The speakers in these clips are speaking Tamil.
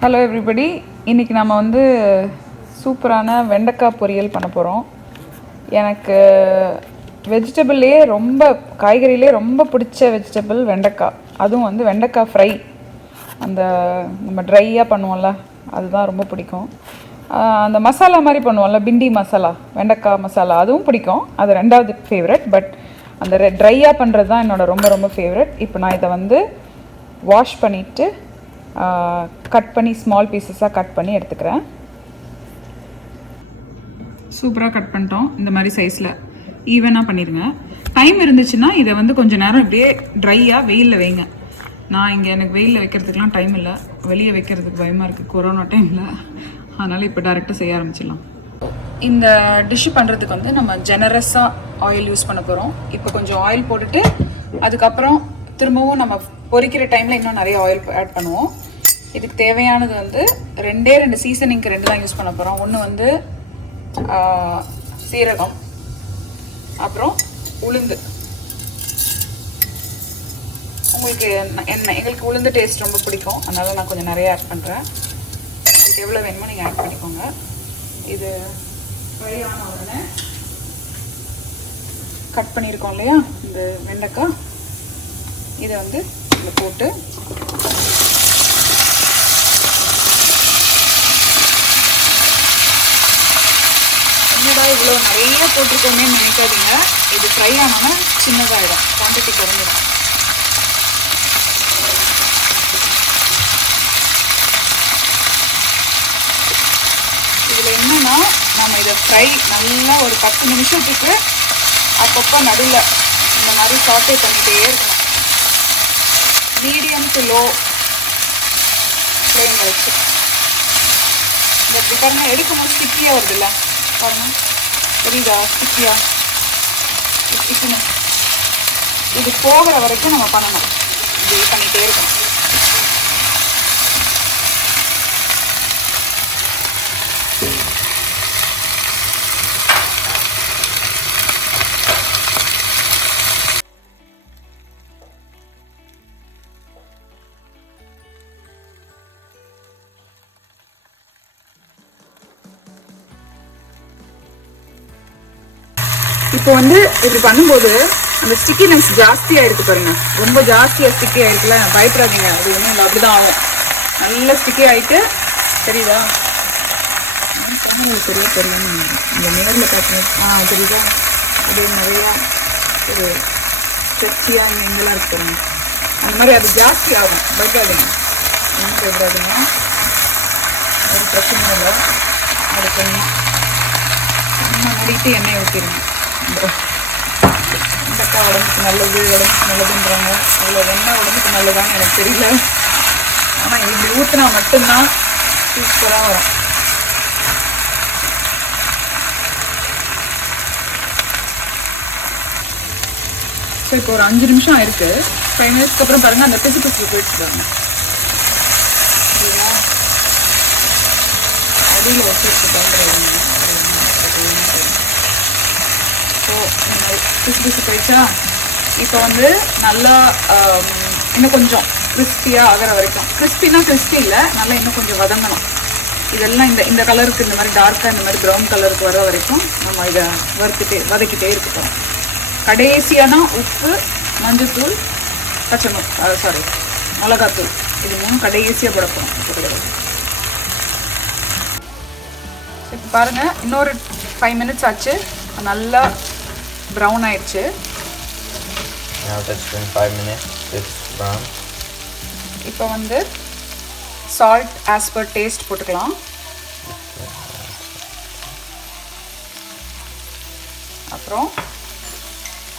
ஹலோ எவ்ரிபடி, இன்றைக்கி நம்ம வந்து சூப்பரான வெண்டைக்காய் பொரியல் பண்ண போகிறோம். எனக்கு வெஜிடபிள்லேயே காய்கறியிலே ரொம்ப பிடிச்ச வெஜிடபிள் வெண்டைக்காய். அதுவும் வந்து வெண்டைக்காய் ஃப்ரை, அந்த நம்ம ட்ரையாக பண்ணுவோம்ல, அதுதான் ரொம்ப பிடிக்கும். அந்த மசாலா மாதிரி பண்ணுவோம்ல, பிண்டி மசாலா, வெண்டைக்காய் மசாலா, அதுவும் பிடிக்கும். அது ரெண்டாவது ஃபேவரட். பட் அந்த ட்ரையாக பண்ணுறது தான் என்னோடய ரொம்ப ரொம்ப ஃபேவரட். இப்போ நான் இதை வந்து வாஷ் பண்ணிவிட்டு கட் பண்ணி ஸ்மால் பீசஸாக கட் பண்ணி எடுத்துக்கிறேன். சூப்பராக கட் பண்ணிட்டோம். இந்த மாதிரி சைஸில் ஈவனாக பண்ணிடுங்க. டைம் இருந்துச்சுன்னா இதை வந்து கொஞ்சம் நேரம் இப்படியே ட்ரையாக வெயிலில் வைங்க. நான் இங்கே எனக்கு வெயிலில் வைக்கிறதுக்கெலாம் டைம் இல்லை, வெளியே வைக்கிறதுக்கு பயமாக இருக்குது கொரோனா டைமில். அதனால் இப்போ டேரெக்டாக செய்ய ஆரம்பிச்சிடலாம். இந்த டிஷ்ஷு பண்ணுறதுக்கு வந்து நம்ம ஜெனரஸாக ஆயில் யூஸ் பண்ண போகிறோம். இப்போ கொஞ்சம் ஆயில் போட்டுட்டு அதுக்கப்புறம் திரும்பவும் நம்ம பொரிக்கிற டைமில் இன்னும் நிறைய ஆயில் ஆட் பண்ணுவோம். இதுக்கு தேவையானது வந்து ரெண்டு சீசனிங்க்கு 2 தான் யூஸ் பண்ண போகிறோம். ஒன்று வந்து சீரகம், அப்புறம் உளுந்து. உங்களுக்கு எங்களுக்கு உளுந்து டேஸ்ட் ரொம்ப பிடிக்கும், அதனால் நான் கொஞ்சம் நிறைய ஆட் பண்ணுறேன். உங்களுக்கு எவ்வளோ வேணுமோ நீங்கள் ஆட் பண்ணிக்கோங்க. இது ஃப்ரை ஆன உடனே கட் பண்ணியிருக்கோம் இல்லையா இந்த வெண்டைக்காய், இதை வந்து இதில் போட்டு சின்னதாக இவ்வளோ நிறைய போட்டிருக்கோமேன்னு நினைக்காதீங்க. இது ஃப்ரை ஆனோன்னா சின்னதாகிடும், குவான்டிட்டி குறைஞ்சிடும். இதில் என்னன்னா நம்ம இதை ஃப்ரை நல்லா ஒரு 10 நிமிஷத்துக்கு அப்பப்போ நடுவில் இந்த மாதிரி சாட்டே பண்ணிகிட்டே இருக்கணும். மீடியம் டு லோ ஃப்ளேமில் வச்சு. இந்த இப்படி பாருங்கள், எடுக்கும்போது ஸ்டிக்கியாக வருது இல்லை, பாருங்கள் தெரியுதா? ஸ்டிக்கியாக ஸ்டிக்குன்னு இது போகிற வரைக்கும் நம்ம பண்ணணும். இது பண்ணிகிட்டே இருக்கணும். இப்போ வந்து இப்படி பண்ணும்போது அந்த ஸ்டிக்கினஸ் ஜாஸ்தியாக இருக்குது பாருங்க, ரொம்ப ஜாஸ்தியாக ஸ்டிக்கி ஆகிருக்குல்ல. பயப்படாதீங்க, அது ஒன்றும் இல்லை, அப்படி தான் ஆகும். நல்லா ஸ்டிக்கி ஆகிட்டு தெரியுதா? சரியா தெரியும், இந்த நேரில் காட்டினது தெரியுதா? அது நிறையா ஒரு சர்ச்சியாக இங்கெல்லாம் இருக்கிறாங்க, அந்த மாதிரி அது ஜாஸ்தி ஆகும். பயப்படாதீங்க, ஒன்றும் பயப்படாதீங்க, ஒரு பிரச்சனை இல்லை. அது கொஞ்சம் மூடிட்டு எண்ணெய் ஊற்றிடுங்க. வெண்டைக்காய் உடம்புக்கு நல்லதுன்றாங்க. அவ்வளோ எண்ணெய் உடம்புக்கு நல்லதான்னு எனக்கு தெரியல, ஆனால் இப்படி ஊற்றினா மட்டும்தான் சூப்பராக வரும். ஸோ இப்போ ஒரு 5 நிமிஷம் ஆயிருக்கு. 5 மினிட்ஸ்க்கு அப்புறம் பாருங்கள், அந்த பிசு போயிட்டு பாருங்க. அடியில் வச்சுருக்கு பயன்படுறாங்க. ஸோ பிசு போயிடுச்சா? இப்போ வந்து நல்லா இன்னும் கொஞ்சம் கிறிஸ்பியாக ஆகிற வரைக்கும், கிறிஸ்பி இல்லை, நல்லா இன்னும் கொஞ்சம் வதங்கணும். இதெல்லாம் இந்த கலருக்கு, இந்த மாதிரி டார்க்காக இந்த மாதிரி ப்ரௌன் கலருக்கு வர வரைக்கும் நம்ம இதை வதக்கிட்டே இருக்கட்டும். கடைசியாக தான் உப்பு, மஞ்சத்தூள், மிளகாத்தூள், இது 3 கடைசியாக போடப்போம். இப்போ பாருங்கள், இன்னொரு 5 மினிட்ஸ் ஆச்சு, நல்லா ப்ரௌன் ஆயிடுச்சு. இப்போ வந்து சால்ட் ஆஸ் பர் டேஸ்ட் போட்டுக்கலாம். அப்புறம்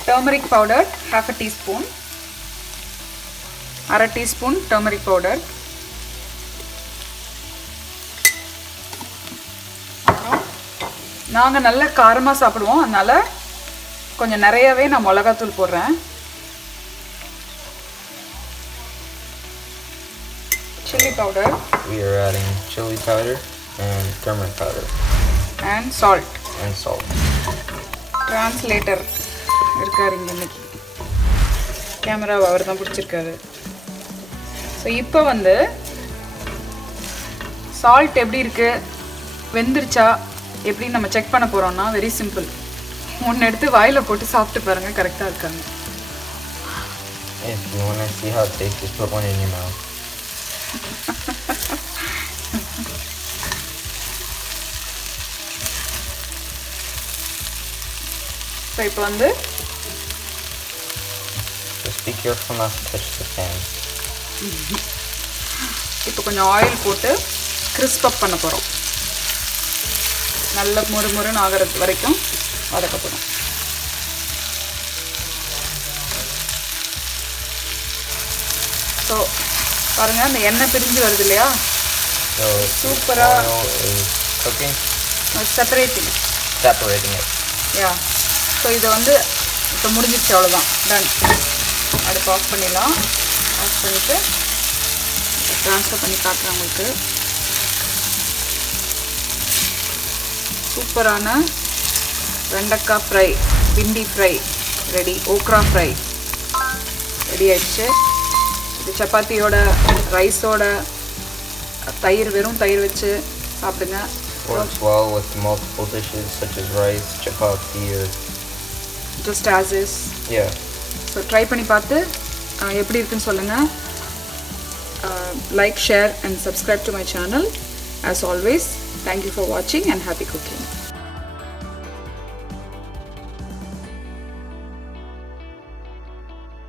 turmeric powder 1/2 teaspoon, 1/2 teaspoon turmeric powder. அப்புறம் நாங்கள் நல்ல காரமாக சாப்பிடுவோம், அதனால் கொஞ்சம் நிறையவே நான் மிளகாத்தூள் போடுறேன். chili powder. We are adding chili powder and turmeric powder. And salt. Translator இருக்காரு இங்க இன்னைக்கு, கேமரா அவர் தான் பிடிச்சிருக்காரு. ஸோ இப்போ வந்து சால்ட் எப்படி இருக்குது, வெந்துருச்சா எப்படி நம்ம செக் பண்ண போகிறோம்னா வெரி சிம்பிள். ஒன்று எடுத்து வாயில் போட்டு சாப்பிட்டு பாருங்கள், கரெக்டாக இருக்காங்க. If you want to see how it tastes, just put one in your mouth. So இப்போ வந்து Just be careful not to touch the pan. இப்போ கொஞ்சம் ஆயில் போட்டு கிறிஸ்ப் அப் பண்ண போகிறோம். நல்ல முறுமுறுன்னு ஆகிறது வரைக்கும் வதக்கப்படும். ஸோ பாருங்கள், அந்த எண்ணெய் பிரிஞ்சு வருது இல்லையா, So சூப்பராக oil is cooking, separating. separating it. Yeah, so இதை வந்து இப்போ முடிஞ்சிடுச்சு, அவ்வளோதான், டன். அடுப்பு ஆஃப் பண்ணிடலாம். ஆஃப் பண்ணிவிட்டு ட்ரான்ஸ்ஃபர் பண்ணி காட்டுறேன் உங்களுக்கு. சூப்பரான வெண்டைக்காய் fry, bhindi fry ready, okra fry ready ஆயிடுச்சு. இது சப்பாத்தியோட, ரைஸோட, தயிர், வெறும் தயிர் வச்சு சாப்பிடுங்க. Works well with multiple dishes such as rice, chapati, or just as is. Yeah. So try பண்ணி பார்த்து எப்படி இருக்குன்னு சொல்லுங்கள். Like, share and subscribe to my channel. As always, thank you for watching and happy cooking.